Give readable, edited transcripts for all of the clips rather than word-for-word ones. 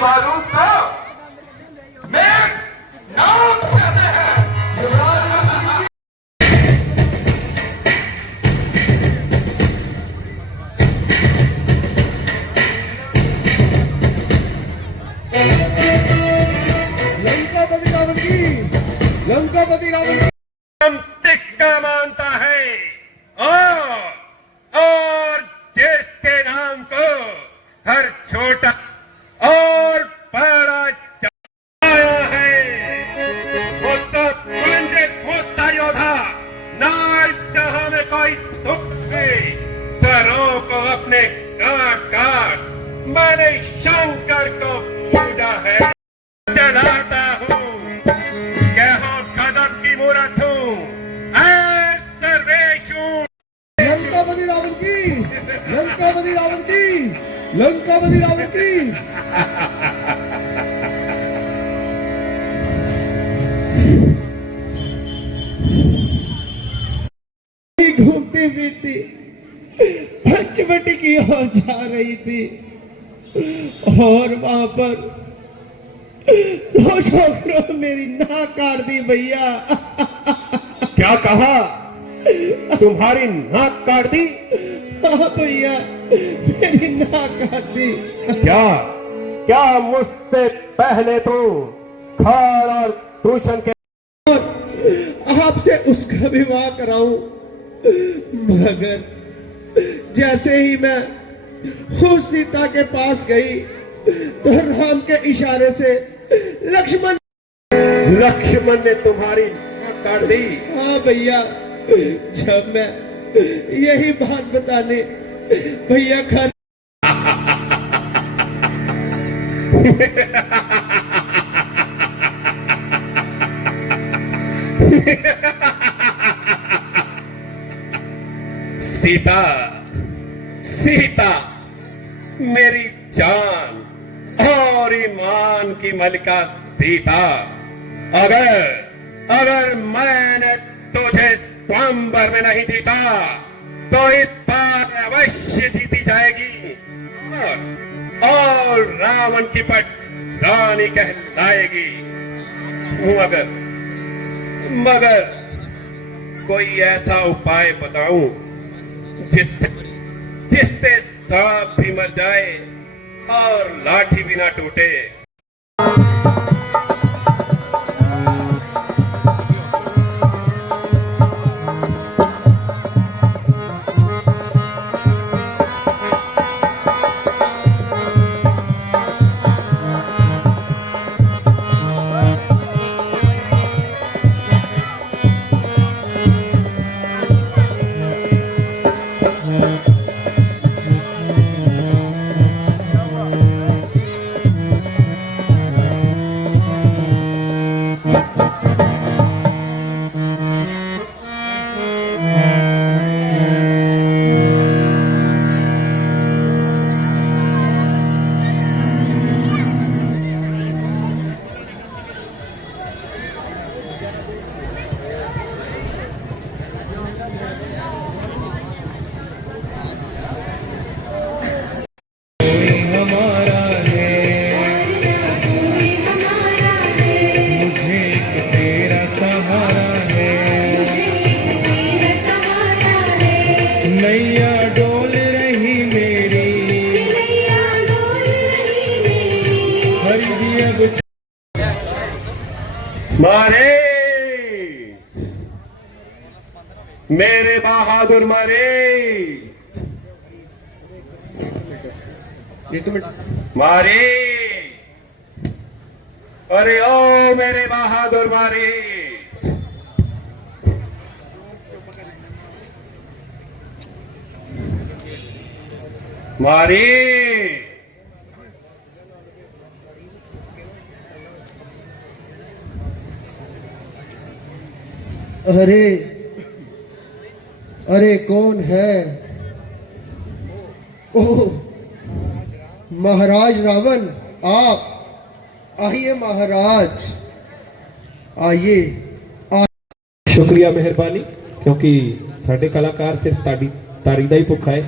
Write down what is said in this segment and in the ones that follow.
बारूद को मैं नाम कहते हैं। लंकापति रावण की, लंकापति रावण की टिक्का मानता है और जिसके नाम को हर छोटा और बड़ा आया है वो तो पंडित मुक्ता योद्धा। नाच जहां में कोई दुख है सरों को अपने काट काट मैंने शंकर को पूजा है। चलाता हूँ कहो कदम की मूर्त हूँ सर्वेशु। लंकापति रावण की, लंकापति रावण की, लंकापति रावण की। घूमती फिरती पंचवटी की ओर जा रही थी और वहां पर दो छोकरों मेरी नाक काट दी भैया। क्या कहा? तुम्हारी नाक काट दी? हाँ भैया, मेरी नाक काट दी। क्या क्या मुझसे पहले तुम खार और दूषण के आपसे उसका विवाह कराऊं, मगर जैसे ही मैं उस सीता के पास गई तो राम के इशारे से लक्ष्मण ने तुम्हारी नाक काट दी? हाँ भैया, जब मैं यही बात बताने भैया घर सीता, सीता मेरी जान और ईमान की मलिका सीता, अगर मैंने तुझे स्वयंवर में नहीं जीता तो इस बार अवश्य जीती जाएगी और रावण की पट रानी कहलाएगी। मगर कोई ऐसा उपाय बताऊं जिससे सांप भी मर जाए और लाठी भी ना टूटे। मारे मेरे बहादुर मारे, एक मिनट मारे, अरे ओ मेरे बहादुर मारे। मारे अरे अरे कौन है? ओह महाराज रावण, आप आइए महाराज, आइए। शुक्रिया मेहरबानी, क्योंकि साडे कलाकार सिर्फ तारी दा ही भुखा है।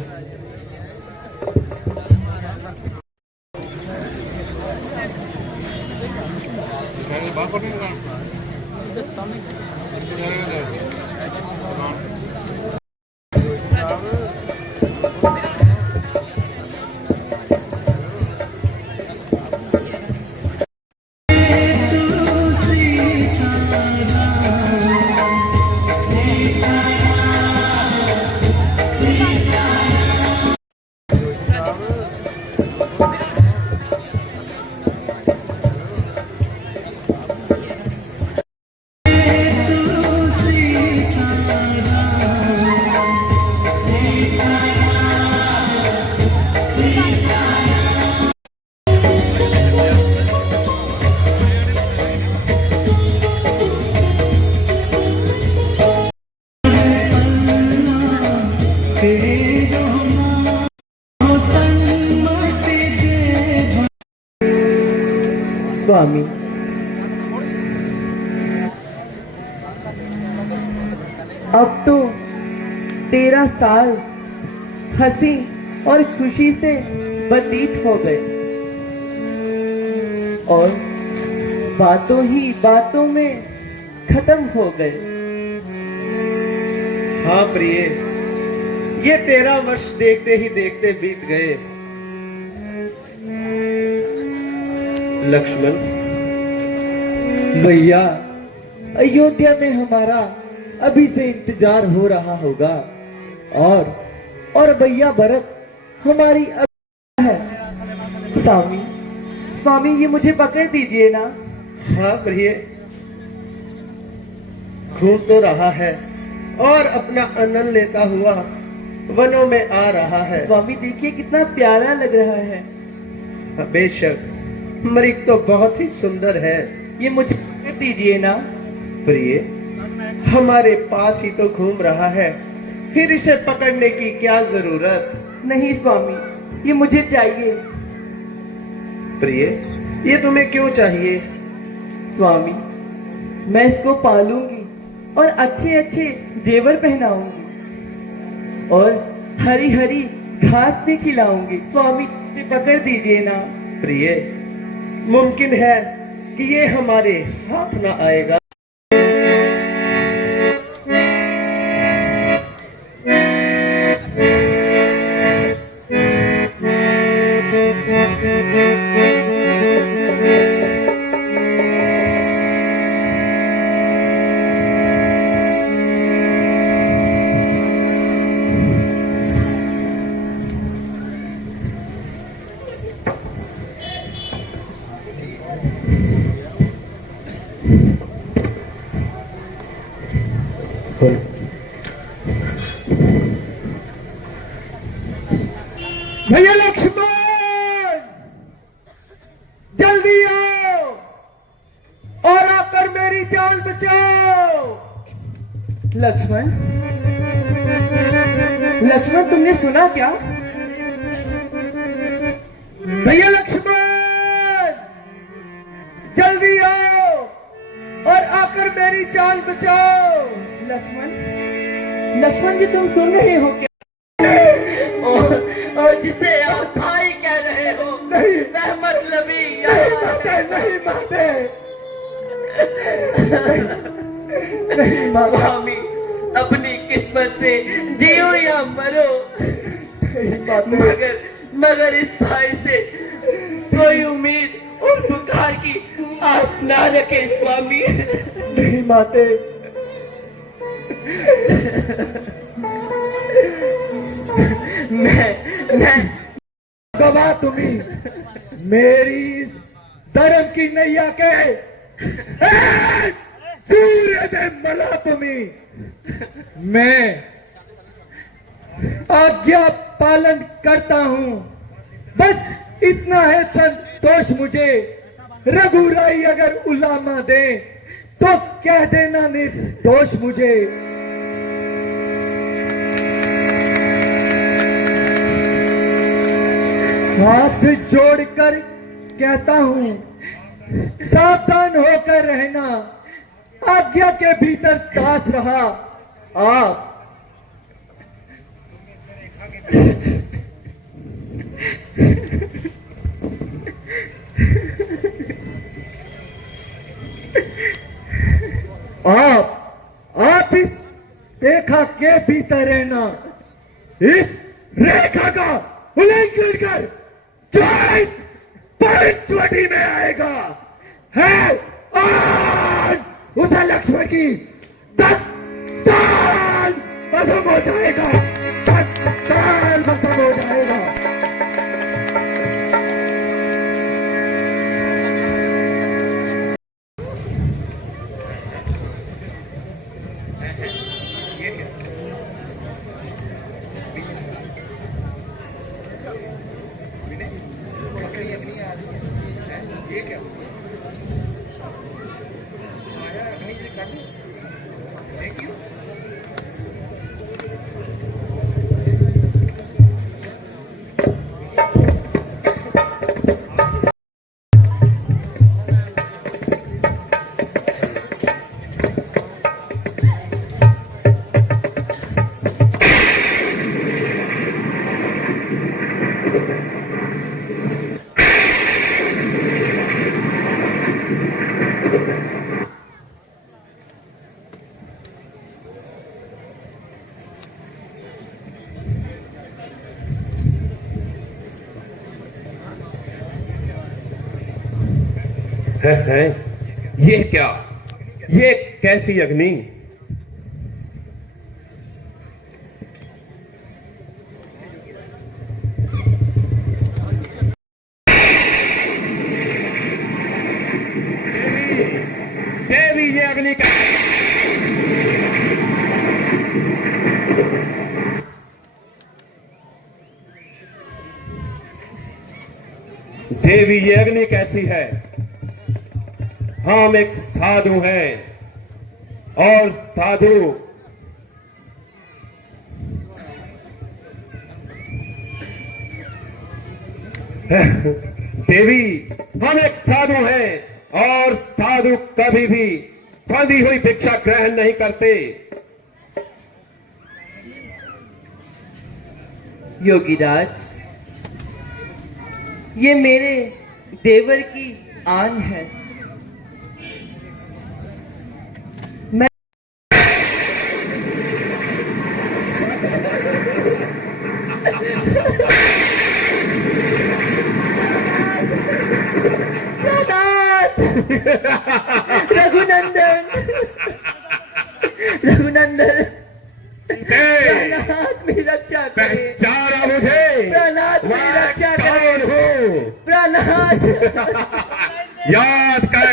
स्वामी, अब तो 13 साल हंसी और खुशी से व्यतीत हो गए और बातों ही बातों में खत्म हो गए। हाँ प्रिय, ये 13 वर्ष देखते ही देखते बीत गए। लक्ष्मण, भैया, अयोध्या में हमारा अभी से इंतजार हो रहा होगा और भैया भरत हमारी है। स्वामी, स्वामी ये मुझे पकड़ दीजिए ना। हाँ प्रिय, घूम तो रहा है और अपना आनंद लेता हुआ वनों में आ रहा है। स्वामी देखिए कितना प्यारा लग रहा है। बेशक, मृग तो बहुत ही सुंदर है। ये मुझे पकड़ दीजिए ना। प्रिय, हमारे पास ही तो घूम रहा है, फिर इसे पकड़ने की क्या जरूरत। नहीं स्वामी, ये मुझे चाहिए। प्रिय, ये तुम्हें क्यों चाहिए? स्वामी, मैं इसको पालूंगी और अच्छे अच्छे जेवर पहनाऊंगी और हरी हरी घास भी खिलाऊंगी। स्वामी इसे पकड़ दीजिए ना। प्रिय, मुमकिन है कि ये हमारे हाथ ना आएगा। भैया लक्ष्मण, जल्दी आओ और आकर मेरी जान बचाओ। लक्ष्मण, लक्ष्मण तुमने सुना क्या? भैया लक्ष्मण, जल्दी आओ और आकर मेरी जान बचाओ। लक्ष्मण, लक्ष्मण जी तुम सुन रहे हो क्या? और जिसे आप भाई कह रहे हो, नहीं, वह मतलबी नहीं माते, स्वामी, अपनी किस्मत से जियो या मरो, मगर इस भाई से कोई उम्मीद और पुकार की आस ना रखे स्वामी। नहीं माते, मैं गवा तुम्ही मेरी इस धर्म की नैया के सूर्य दे मला तुम्ही। मैं आज्ञा पालन करता हूं, बस इतना है संतोष मुझे। रघुराई अगर उलामा दे तो कह देना निर्दोष मुझे। हाथ जोड़कर कहता हूं, सावधान होकर रहना। आज्ञा के भीतर दास रहा आप। आप इस रेखा के भीतर रहना, इस रेखा का उल्लंघन कर जो इस पंचवटी में आएगा है आज उसे लक्ष्मण की तत्काल भस्म हो जाएगा, तत्काल भस्म हो जाएगा। है ये क्या, ये कैसी अग्नि? देवी, ये अग्नि का देवी, ये अग्नि कैसी है? हम एक साधु हैं और साधु देवी, हम एक साधु हैं और साधु कभी भी बंधी हुई भिक्षा ग्रहण नहीं करते। योगीराज, ये मेरे देवर की आन है। रघुनंदन, रघुनंदन, प्राणात मेरी रक्षा करे। पहचाना मुझे? प्राणात मेरी रक्षा करे। प्राणात याद कर,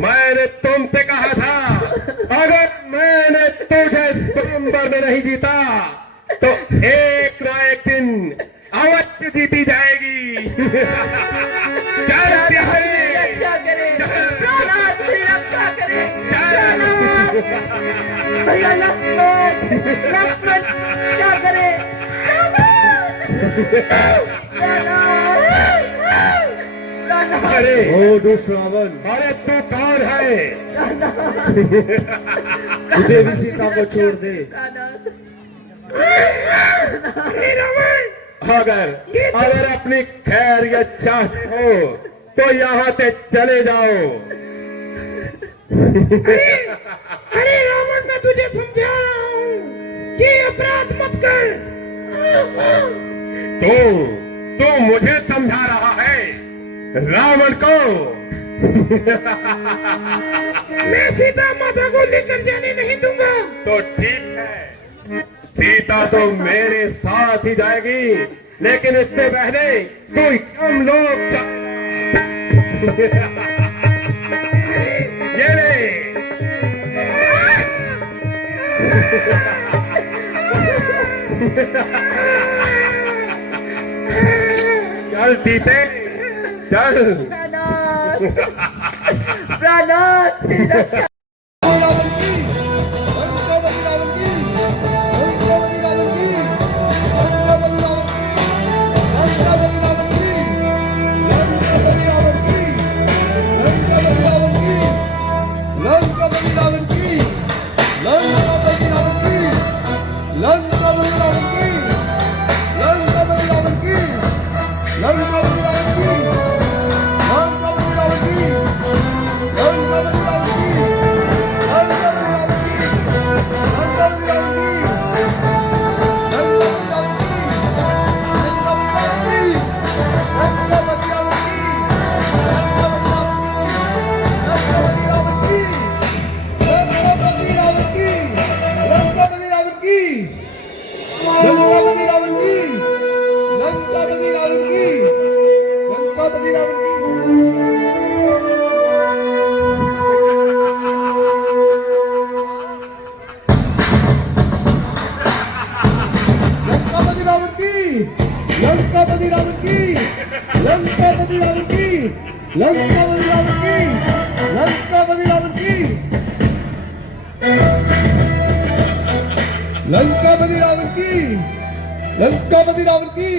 मैंने तुमसे कहा था अगर मैंने तुझे स्वयंवर में नहीं जीता तो एक ना एक दिन अवश्य जीती जाएगी। प्राणात मेरी रक्षा करे। प्राणात मेरी रक्षा करे। भैया लक्ष्मण, लक्ष्मण क्या करे? अरे ओ दुष्ट रावण, अरे तू कौन है? देवी सीता को छोड़ दे। अगर अपनी खैर या चाहते हो तो यहाँ से चले जाओ। अरे रावण, मैं तुझे समझा रहा हूँ, ये अपराध मत कर। तू मुझे समझा रहा है रावण को? मैं सीता माता को लेकर जाने नहीं दूंगा। तो ठीक है, सीता तो मेरे साथ ही जाएगी, लेकिन इससे पहले तू हम लोग ये ले। चल सीते, चल। प्राणात मेरी रक्षा। लंका रावण की लंकापति रावण की लंकापति रावण की लंकापति रावण की लंकापति रावण की लंकापति रावण की